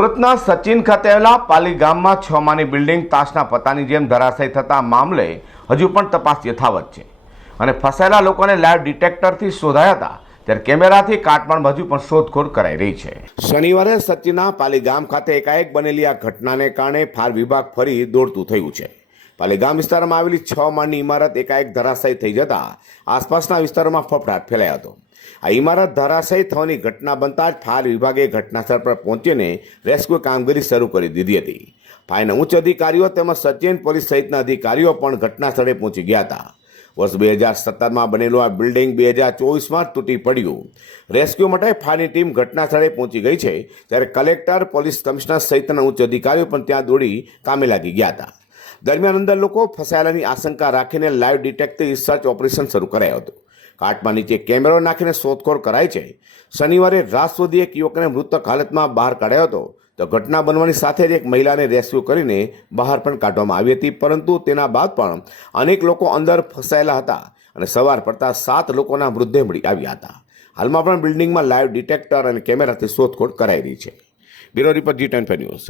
સુરતના સચિન ખાતે આવેલા પાલી ગામમાં 6 માળની બિલ્ડિંગ તાશના પત્તાની જેમ ધરાશાયી થતા મામલે હજુ પણ તપાસ યથાવત છે અને ફસાયેલા લોકોને લાઈવ ડિટેક્ટરથી શોધાયા હતા, ત્યારે કેમેરાથી કાટમાળમાં હજુ પણ શોધખોળ કરાઈ રહી છે। શનિવારે સચિનના પાલી ગામ ખાતે એકાએક બનેલી આ ઘટનાને કારણે ફાયર વિભાગ ફરી દોડતું થયું છે। પાલી ગામ વિસ્તારમાં આવેલી 6 માળની ઇમારત એકાએક ધરાશાયી થઈ જતા આસપાસના વિસ્તારોમાં ફફડાટ ફેલાયો હતો। આ ઇમારત ધરાશાયી થવાની ઘટના બનતા જ ફાયર વિભાગે ઘટનાસ્થળ પર પહોંચીને રેસ્ક્યુ કામગીરી શરૂ કરી દીધી હતી। ફાયરના ઉચ્ચ અધિકારીઓ તેમજ સચિન પોલીસ સહિતના અધિકારીઓ પણ ઘટનાસ્થળે પહોંચી ગયા હતા। વર્ષ 2017માં બનેલું આ બિલ્ડિંગ 2024માં તૂટી પડ્યું। રેસ્ક્યુ માટે ફાયરની ટીમ ઘટનાસ્થળે પહોંચી ગઈ છે, ત્યારે કલેક્ટર, પોલીસ કમિશનર સહિતના ઉચ્ચ અધિકારીઓ પણ ત્યાં દોડી કામે લાગી ગયા હતા। દરમિયાન અંદર લોકો ફસાયેલાની આશંકા રાખીને લાઈવ ડિટેક્ટિવ સર્ચ ઓપરેશન શરૂ કરાયું હતું। કાટમાં નીચે કેમેરો નાખીને શોધખોળ કરાઈ છે। શનિવારે રાત સુધી એક યુવકને મૃતક હાલતમાં બહાર કાઢ્યો હતો, તો ઘટના બનવાની સાથે જ એક મહિલાને રેસ્ક્યુ કરીને બહાર પણ કાઢવામાં આવી હતી, પરંતુ તેના બાદ પણ અનેક લોકો અંદર ફસાયેલા હતા અને સવાર પડતા 7 લોકોના મૃતદેહ મળી આવ્યા હતા। હાલમાં પણ બિલ્ડિંગમાં લાઈવ ડિટેક્ટર અને કેમેરાથી શોધખોળ કરાઈ રહી છે। Bureau report G10 news.